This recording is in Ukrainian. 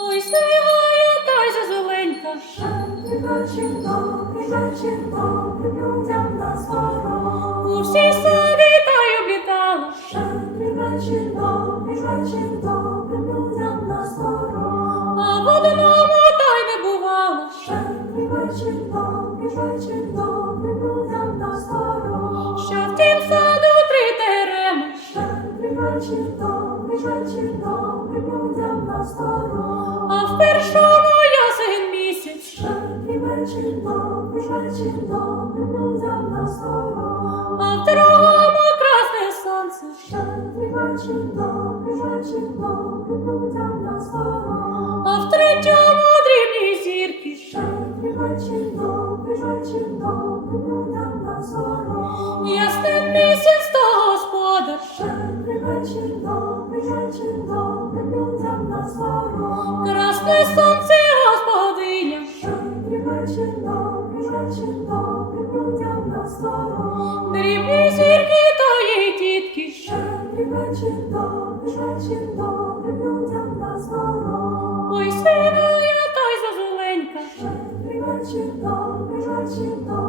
Ой, сигає та й зазеленька, Щедрий вечір, добрий вечір, добрим людям на зворот. у всі сади та й облітала, Щедрий вечір, добрий вечір, добрим людям на зворот. а в одному та й не бувала. Щедрий вечір, добрий вечір, добрим людям на зворот. Що в тім саду три тереми, Щедрий вечір, добрий вечір, добрим людям на зворот. Вечір, добрим людям на а в другому красне сонце, Щедрий вечір, добрий вечір, добрим а в третьому дрібні зірки, Щедрий вечір, добрий вечір, добрим людям на зворот. ясний місяць то господар, Щедрий вечір, добрий вечір, добрим красне сонце дрібні зірки тої тітки, Щедрий вечір, добрий вечір, добрим людям ой, свинує той й зазеленька, Щедрий вечір, добрий вечір, добрим